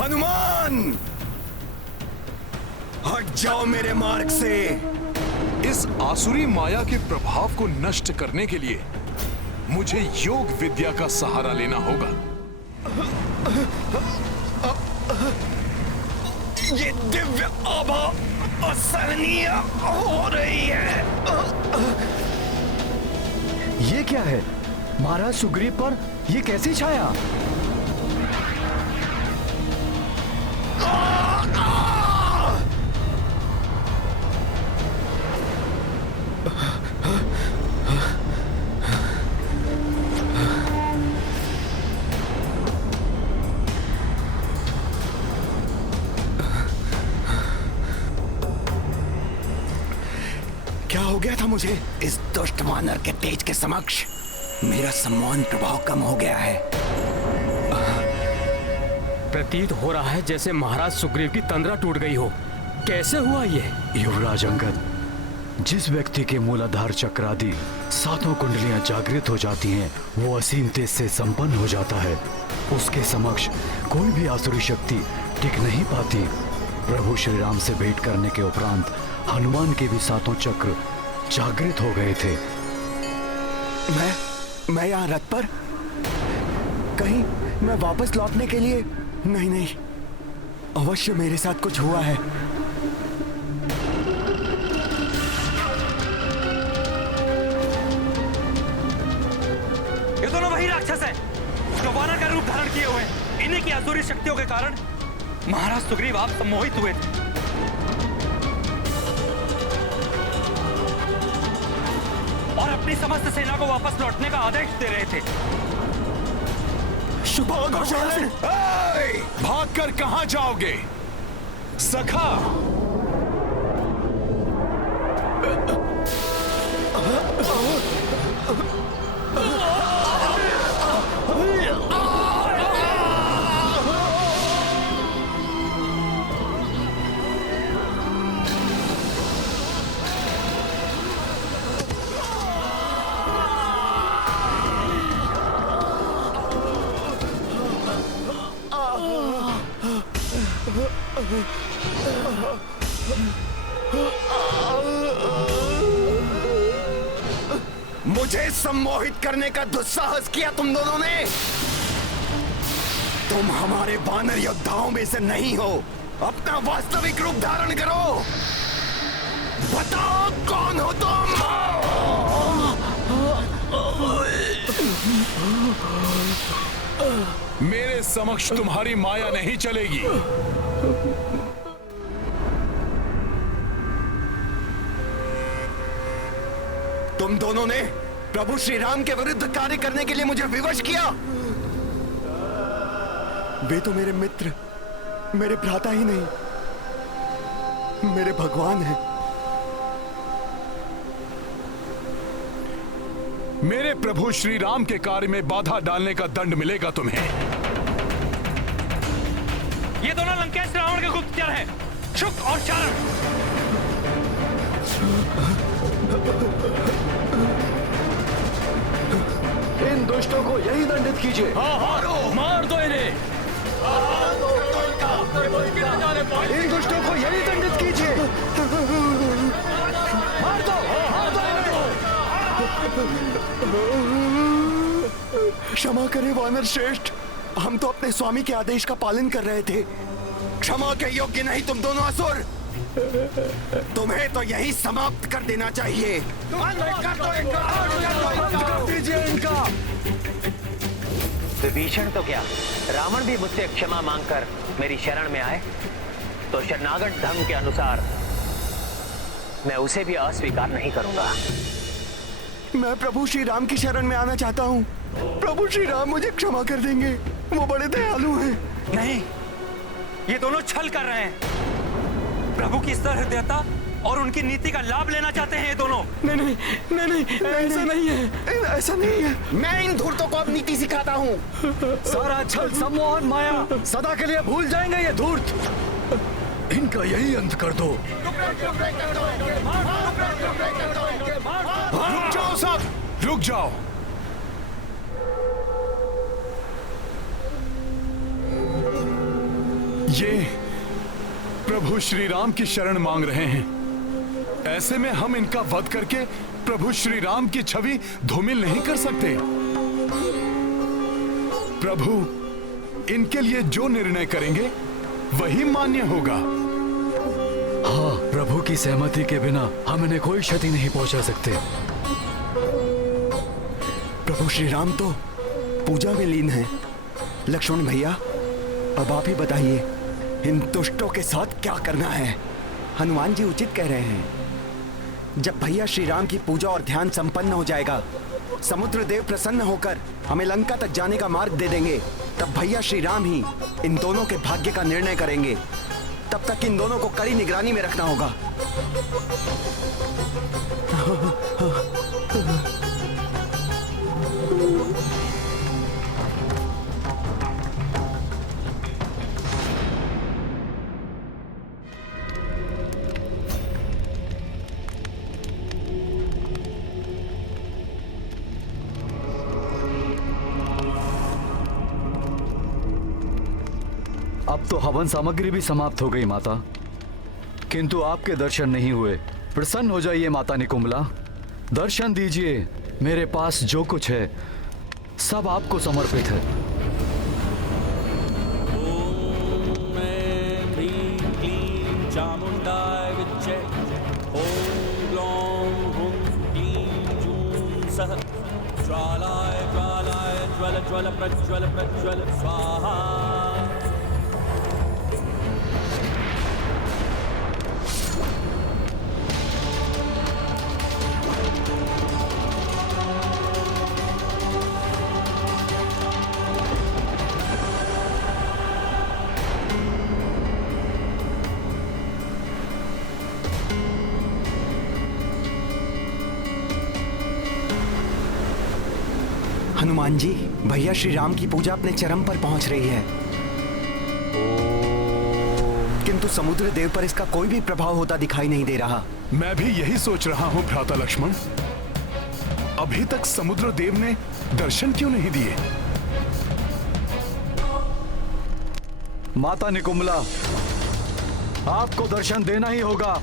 हनुमान, हट जाओ मेरे मार्ग से। इस आसुरी माया के प्रभाव को नष्ट करने के लिए मुझे योग विद्या का सहारा लेना होगा। ये दिव्य आभा असहनीय हो रही है। ये क्या है? महाराज सुग्रीव पर ये कैसी छाया? क्या हो गया था मुझे? इस दुष्ट वानर के तेज के समक्ष मेरा सम्मान प्रभाव कम हो गया है। प्रतीत हो रहा है जैसे महाराज सुग्रीव की तंद्रा टूट गई हो। कैसे हुआ ये? युवराज अंगद, जिस व्यक्ति के मूलाधार चक्र आदि सातों कुंडलियां जागृत हो जाती हैं, वो असीम तेज से संपन्न हो जाता है। उसके समक्ष कोई भी आसुरी शक्ति टिक नहीं पाती। प्रभु श्री राम से भेंट करने के उपरांत हनुमान के भी सातों चक्र जागृत हो गए थे। मैं यहाँ रथ पर? कहीं मैं वापस लौटने के लिए? नहीं, अवश्य मेरे साथ कुछ हुआ है। ये दोनों वही राक्षस हैं जो वानर का रूप धारण किए हुए हैं। इन्हीं की आसुरी शक्तियों के कारण महाराज सुग्रीव आप सम्मोहित हुए थे और अपनी समस्त सेना को वापस लौटने का आदेश दे रहे थे। भागकर कहां जाओगे सखा? मुझे सम्मोहित करने का दुस्साहस किया तुम दोनों ने। तुम हमारे वानर योद्धाओं में से नहीं हो। अपना वास्तविक रूप धारण करो। बताओ कौन हो तुम? मेरे समक्ष तुम्हारी माया नहीं चलेगी। तुम दोनों ने प्रभु श्री राम के विरुद्ध कार्य करने के लिए मुझे विवश किया। वे तो मेरे मित्र, मेरे भ्राता ही नहीं, मेरे भगवान हैं। मेरे प्रभु श्री राम के कार्य में बाधा डालने का दंड मिलेगा तुम्हें। ये दोनों लंकेश रावण के गुप्तचर हैं, शुक और चारण। इन दुष्टों को यही दंडित कीजिए। मार दो इन्हें। इन दुष्टों को यही दंडित कीजिए। मार दो क्षमा करें वानर श्रेष्ठ, हम तो अपने स्वामी के आदेश का पालन कर रहे थे। क्षमा के योग्य नहीं तुम दोनों असुर। तुम्हें तो यही समाप्त कर देना चाहिए। कर दीजिए इनका। विभीषण तो क्या, रावण भी मुझसे क्षमा मांगकर मेरी शरण में आए तो शरणागत धर्म के अनुसार मैं उसे भी अस्वीकार नहीं करूंगा। मैं प्रभु श्री राम की शरण में आना चाहता हूँ। प्रभु श्री राम मुझे क्षमा कर देंगे, वो बड़े दयालु हैं। नहीं, ये दोनों छल कर रहे हैं। प्रभु की सहृदयता और उनकी नीति का लाभ लेना चाहते हैं ये दोनों। नहीं, ऐसा नहीं है, ऐसा नहीं है। मैं इन धूर्तों को अब नीति सिखाता हूँ। सारा छल, सम्मोहन, माया सदा के लिए भूल जाएंगे ये धूर्त। इनका यही अंत कर दो। रुक जाओ सब, रुक जाओ। ये प्रभु श्री राम की शरण मांग रहे हैं। ऐसे में हम इनका वध करके प्रभु श्री राम की छवि धूमिल नहीं कर सकते। प्रभु इनके लिए जो निर्णय करेंगे वही मान्य होगा। हाँ, प्रभु की सहमति के बिना हम इन्हें कोई क्षति नहीं पहुंचा सकते। प्रभु श्री राम तो पूजा में लीन हैं। लक्ष्मण भैया, अब आप ही बताइए, इन दुष्टों के साथ क्या करना है? हनुमान जी उचित कह रहे हैं। जब भैया श्री राम की पूजा और ध्यान संपन्न हो जाएगा, समुद्र देव प्रसन्न होकर हमें लंका तक जाने का मार्ग दे देंगे, तब भैया श्री राम ही इन दोनों के भाग्य का निर्णय करेंगे। तब तक इन दोनों को कड़ी निगरानी में रखना होगा। अब तो हवन सामग्री भी समाप्त हो गई माता, किंतु आपके दर्शन नहीं हुए। प्रसन्न हो जाइए माता निकुंभला, दर्शन दीजिए। मेरे पास जो कुछ है सब आपको समर्पित है। ओम ह्रीं क्लीं चामुंडाय विच्चे। ओम ग्लौं हुं क्लीं जूं सः। ज्वालाय ज्वालाय ज्वल ज्वल प्रज्वल प्रज्वल स्वाहा। हनुमान जी, भैया श्री राम की पूजा अपने चरम पर पहुंच रही है, किंतु समुद्र देव पर इसका कोई भी प्रभाव होता दिखाई नहीं दे रहा। मैं भी यही सोच रहा हूं भ्राता लक्ष्मण। अभी तक समुद्र देव ने दर्शन क्यों नहीं दिए? माता निकुंभला, आपको दर्शन देना ही होगा,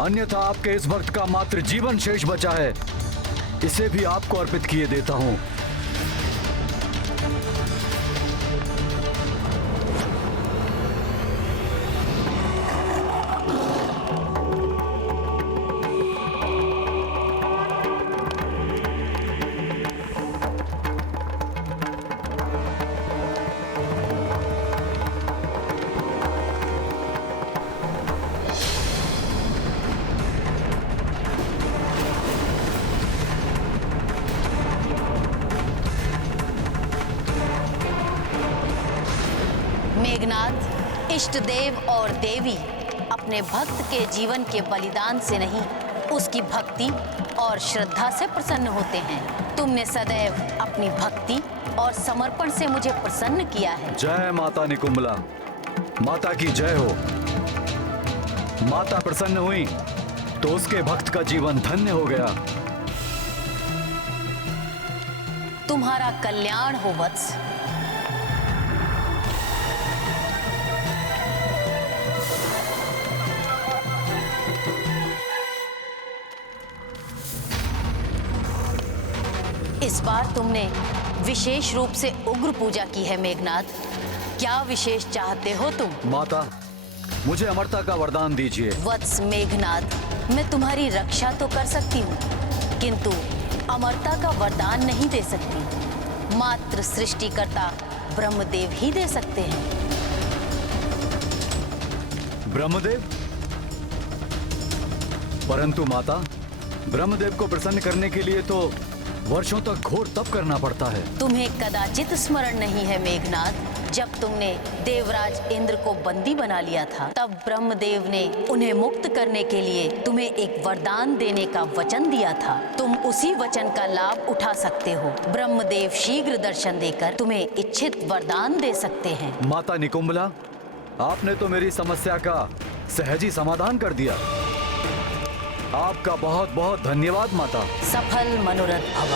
अन्यथा आपके इस भक्त का मात्र जीवन शेष बचा है। इसे भी आपको अर्पित किए देता हूं। मेघनाथ, इष्ट देव और देवी अपने भक्त के जीवन के बलिदान से नहीं, उसकी भक्ति और श्रद्धा से प्रसन्न होते हैं। तुमने सदैव अपनी भक्ति और समर्पण से मुझे प्रसन्न किया है। जय माता निकुंभला, माता की जय हो। माता प्रसन्न हुई तो उसके भक्त का जीवन धन्य हो गया। तुम्हारा कल्याण हो वत्स। इस बार तुमने विशेष रूप से उग्र पूजा की है मेघनाथ। क्या विशेष चाहते हो तुम? माता, मुझे अमरता का वरदान दीजिए। वत्स मेघनाथ, मैं तुम्हारी रक्षा तो कर सकती हूँ, किंतु अमरता का वरदान नहीं दे सकती। मात्र सृष्टिकर्ता ब्रह्मदेव ही दे सकते हैं। ब्रह्मदेव? परंतु माता, ब्रह्मदेव को प्रसन्न करने के लिए तो वर्षों तक घोर तप करना पड़ता है। तुम्हें कदाचित स्मरण नहीं है मेघनाथ, जब तुमने देवराज इंद्र को बंदी बना लिया था, तब ब्रह्मदेव ने उन्हें मुक्त करने के लिए तुम्हें एक वरदान देने का वचन दिया था। तुम उसी वचन का लाभ उठा सकते हो। ब्रह्मदेव शीघ्र दर्शन देकर तुम्हें इच्छित वरदान दे सकते हैं। माता निकुंभला, आपने तो मेरी समस्या का सहजी समाधान कर दिया। आपका बहुत बहुत धन्यवाद माता। सफल मनोरथ भव।